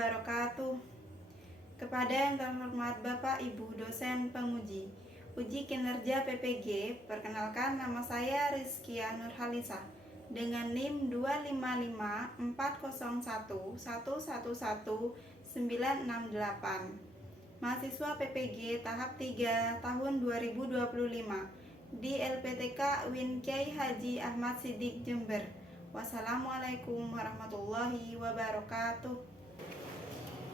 wabarakatuh. Kepada yang terhormat Bapak Ibu dosen penguji uji kinerja PPG, perkenalkan nama saya Rizkia Nurhalisa dengan NIM 25540111968. Mahasiswa PPG tahap 3 tahun 2025 di LPTK UIN Kyai Haji Ahmad Siddiq Jember. Wassalamualaikum warahmatullahi wabarakatuh.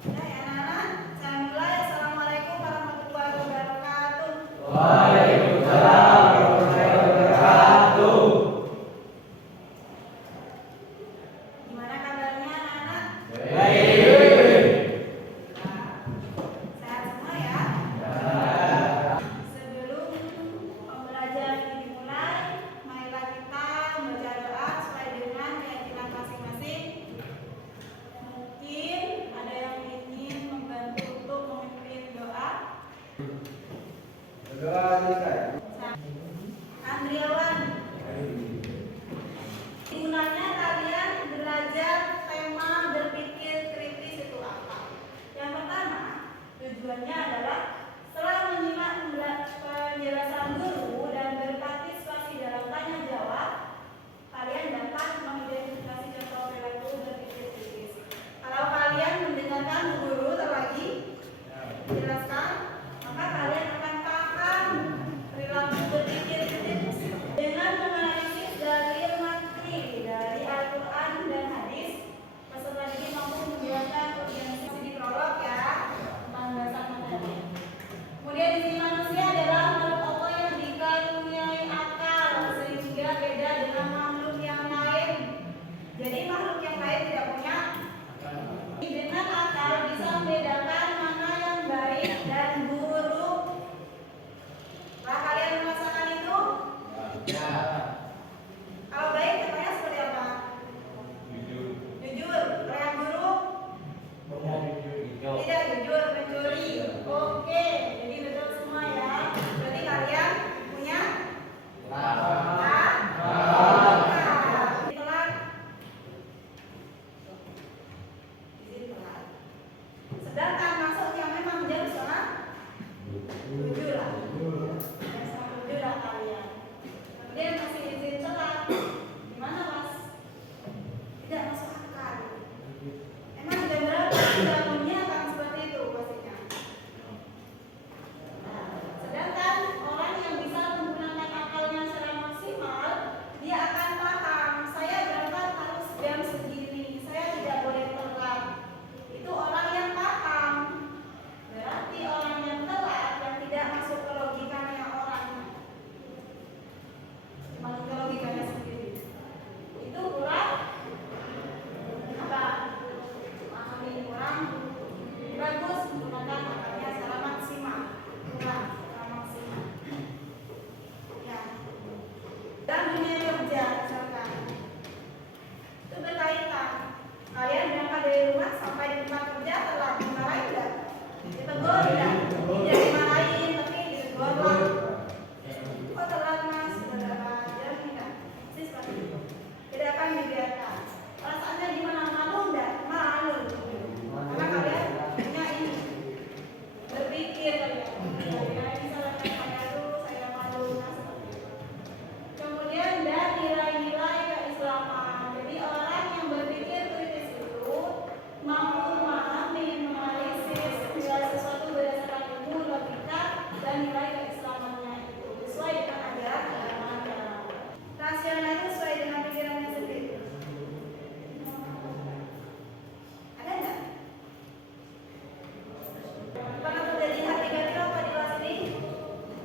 Hai anak-anak, saya mulai. Assalamualaikum warahmatullahi wabarakatuh. Waalaikumsalam warahmatullahi wabarakatuh. Gimana kabarnya anak-anak? Baik. Sehat semua ya? Sebelum pembelajaran ini dimulai, marilah kita membaca doa sesuai dengan keyakinan masing-masing. Mungkin ada yang ingin membantu untuk memimpin doa. Berdoa Ustaz. Andriawan, gunanya kalian belajar tema berpikir kritis itu apa? Yang pertama, tujuannya adalah setelah menyimak penjelasan guru dan berpartisipasi dalam tanya jawab, kalian dapat mengidentifikasi contoh perilaku berpikir kritis. Kalau kalian mendengarkan guru lagi jelaskan, maka kalian akan paham perilaku berpikir kritis dengan menganalisis dalil materi dari Al-Quran dan hadis. Peserta didik mampu menjelaskan urgensi di prolog ya tentang dasar materi. Kemudian di sini manusia adalah makhluk Allah yang dikaruniai akal sehingga beda dengan makhluk yang lain. Jadi makhluk yang lain tidak punya. Dengan akal bisa membedakan mana yang baik dan buruk. Apakah kalian merasakan itu? Ya. Kalau baik contohnya seperti apa? Jujur. Jujur. Kalau yang buruk? Tidak jujur, mencuri. Oke, jadi betul semua ya. Berarti kalian punya telat. Izin telat. Sedangkan masuk yang memang jam setengah 7 lah. Jam setengah 7 lah kalian. Kemudian masih izin telat. Gimana mas? Tidak masuk akal. Emang jam berapa bangunnya akan seperti itu pastinya. Sedangkan orang yang bisa menggunakan akalnya secara maksimal, dia akan paham, saya berangkat harus jam segini, saya tidak boleh telat. Itu orang yang paham. Berarti orang yang telat yang tidak masuk ke logikanya orang, masuk ke logikanya sendiri. Itu kurang apa? Memahami kurang bagus menggunakan akalnya secara maksimal. Kurang secara maksimal. Ya. Dan dunia kerja misalkan itu berkaitan. Kalian berangkat dari rumah sampai di tempat kerja telah dimarahin enggak? Ditegur enggak? Tidak dimarahin tapi ditegur lah. Kok telat mas? Sudah berapa jam enggak? Pasti seperti itu. Tidak akan dibiarkan. Perasaannya gimana? Malu enggak? Malu. Karena kalian punya ini berpikir kalian. Ya ini salah saya dulu, saya malu. Nah, seperti itu. Kemudian dan nilai-nilai keislaman. Jadi orang yang berpikir kritis itu mampu memahami, menganalisis segala sesuatu berdasarkan ilmu, logika, dan nilai keislamannya itu sesuai dengan ajaran agama. Rasional itu sesuai dengan pikirannya sendiri. Ada nggak? Pernah terjadi hati ganti rokok di kelas ini?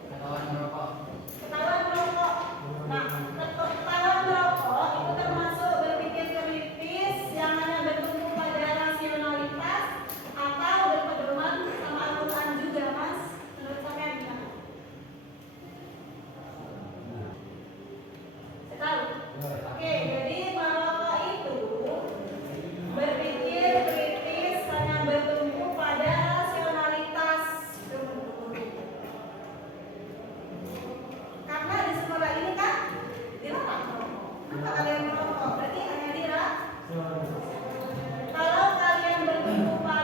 Ketahuan merokok. Ketahuan merokok. Nah, ketahuan merokok itu termasuk berpikir kritis yang hanya bertumpu pada rasionalitas atau berpedoman sama Al-Quran juga, mas? Menurut kalian gimana? Saya tahu. Oke, jadi merokok itu berpikir kritis hanya bertumpu pada rasionalitas. Karena di sekolah ini kan dilarang merokok. Kenapa kalian merokok? Berarti hanya dilarang. Kalau kalian bertumpu pada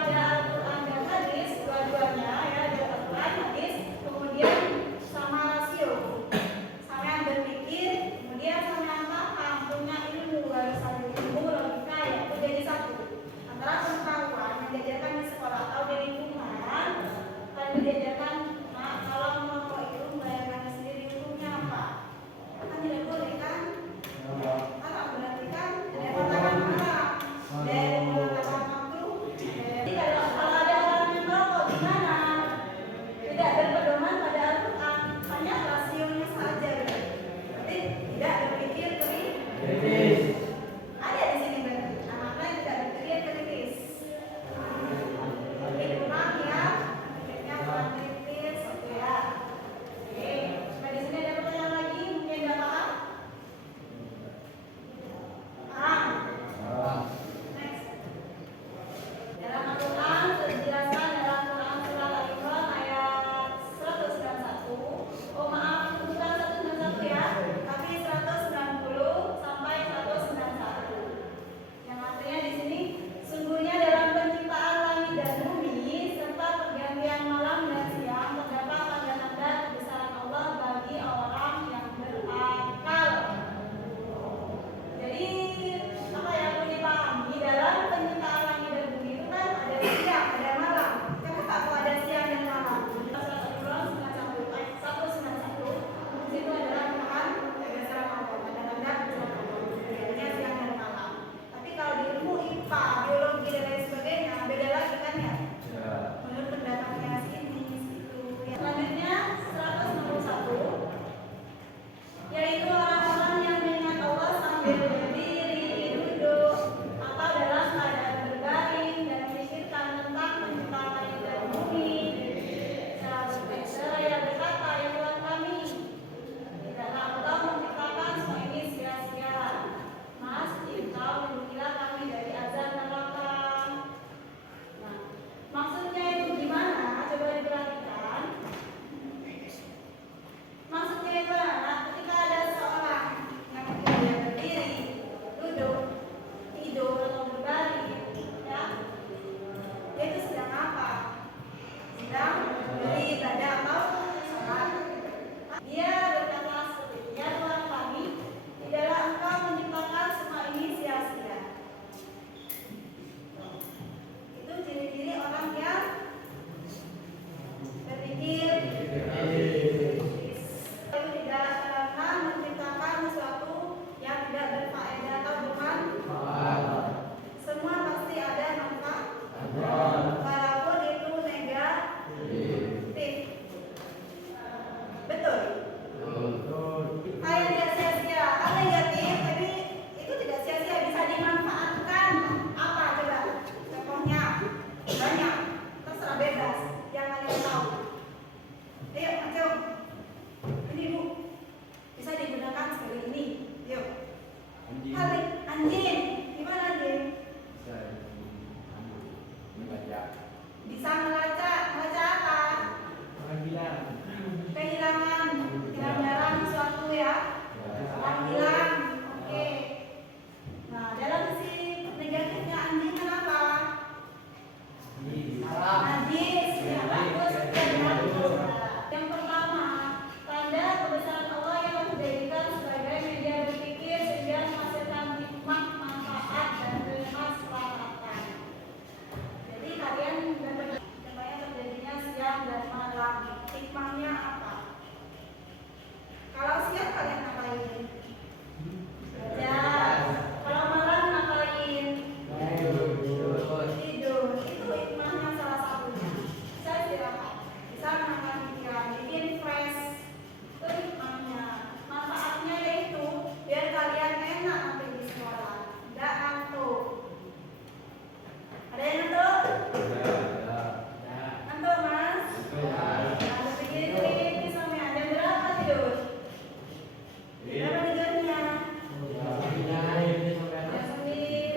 Berapa tidurnya? Jam 9.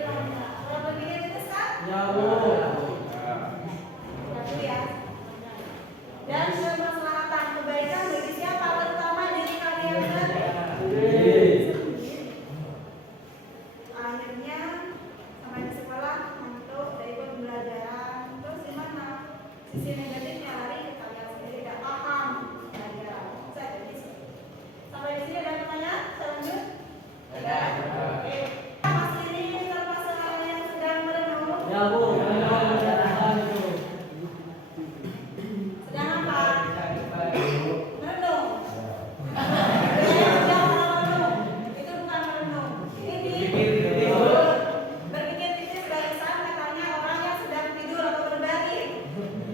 Kalau berpikir itu kan? Satu ya. Dan kemaslahatan kebaikan bagi siapa? Terutama diri kalian sendiri. Akhirnya sampai di sekolah ngantuk dari pembelajaran. Terus gimana? Sisi negatifnya lari ke kalian sendiri tidak paham pelajaran. Bisa jadi sampai di sini ada pertanyaan? Saya lanjut. Oke. Masih ini termasuk orang yang sedang merenung. Sedang apa? Merenung. Itu bukan merenung. Ini berpikir tipis barisan katanya orang yang sedang tidur atau berbaring.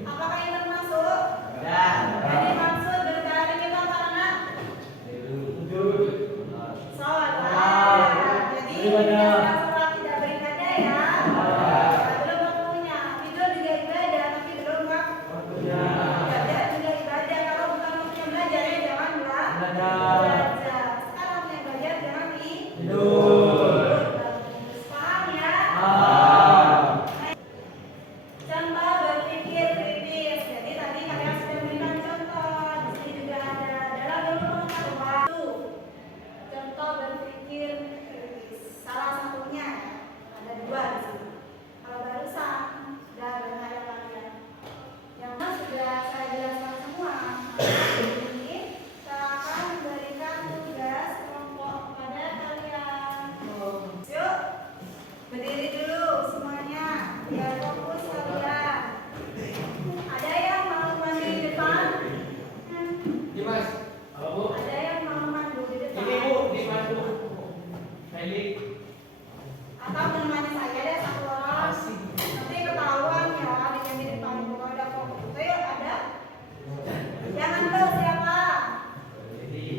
Apakah ini termasuk? Jadi maksud berbaring itu apa anak? Sholat. Jadi sholat tidak beribadah ya. Belum waktunya. Tidur juga ibadah tapi belum waktunya. Belajar juga ibadah. Kalau bukan waktunya belajar ya jangan belajar. Sekarang waktunya belajar jangan tidur. Paham ya? Contoh berpikir kritis. Jadi tadi kalian sudah memberikan contoh. Di sini juga ada dalam ilmu pengetahuan. Contoh berpikir kritis. Salah satunya ada dua di sini. Kalau barusan sudah dengar ya kalian. Yang mana sudah saya jelaskan semua. Ini saya akan memberikan tugas kelompok kepada kalian. Yuk, berdiri dulu semuanya. Biar fokus kalian. Ada yang mau mandi di depan? Ada yang mau mandi di depan? Atau menemani saya deh satu orang. Nanti ketahuan ya di depan itu kalau ada fokus. Ayo ada? Jangan tuh siapa?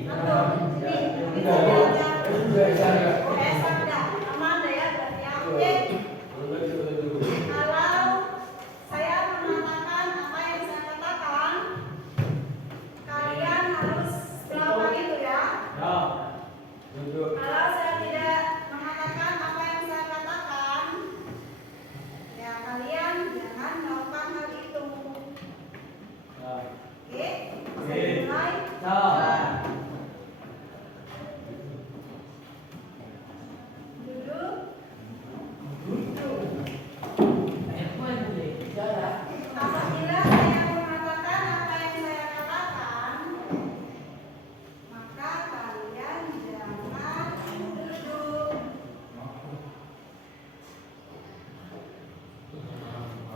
Antum, sini. Bisa belajar. Oke, sabda. Aman deh ya berarti ya. Oke. Kalau saya mengatakan apa yang saya katakan, kalian harus melakukan itu ya. Kalau saya tidak mengatakan apa yang saya katakan, ya kalian jangan melakukan hal itu. Oke? Bisa dimulai? Duduk. Apabila saya mengatakan apa yang saya katakan, maka kalian jangan duduk.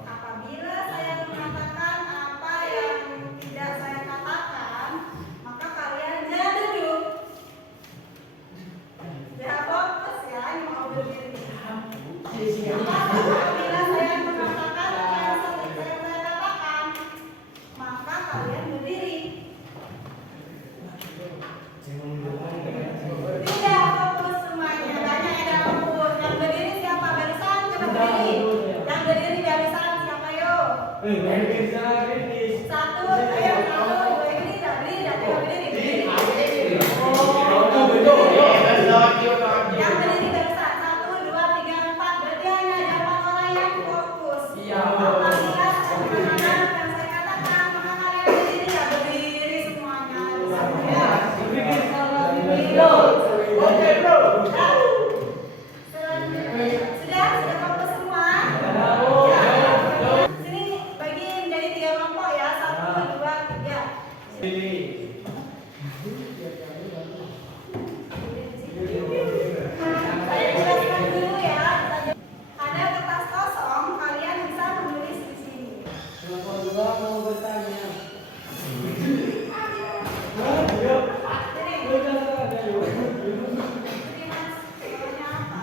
Apabila saya mengatakan apa yang tidak saya katakan, maka kalian jangan duduk. Ya fokus ya, ini mau berdiri. Apabila saya mengatakan apa yang saya katakan, maka kalian berdiri. Tidak fokus semuanya, banyak yang fokus. Yang berdiri siapa? Barisan siapa berdiri? Yang berdiri barisan siapa yo? Satu, ayo satu, berdiri, tidak berdiri. Yang berdiri barisan 1, 2, 3, 4. Berarti hanya ada 4 orang yang fokus. Apabila saya mengatakan apa yang saya katakan, maka kalian berdiri, tidak berdiri semuanya. Sudah fokus semua? Sini bagi menjadi 3 kelompok ya. 1, 2, 3. Saya jelaskan dulu ya. Ada kertas kosong, kalian bisa menulis di sini. Jadi mas, soalnya apa?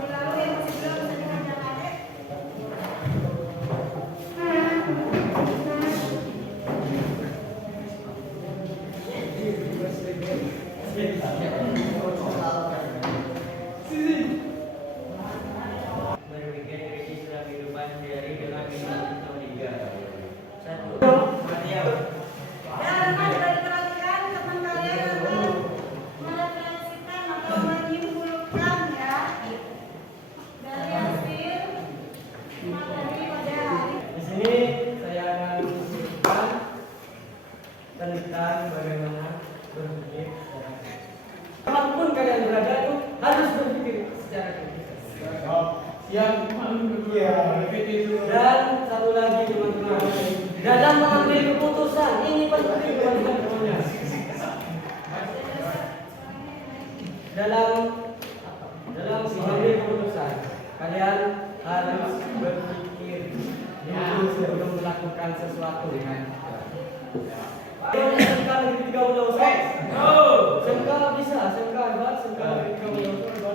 Lalu yang masih belum bisa dikerjakan ya? tentang bagaimana berpikir secara kritis. Kapanpun kalian berada itu harus berpikir secara kritis. Siap, Dan satu lagi teman-teman, dalam mengambil keputusan ini penting teman-teman. Dalam mengambil keputusan kalian harus berpikir dulu sebelum melakukan sesuatu. Sengkal negeri 30 Sengkal bisa, sengkal hebat, sengkal negeri 30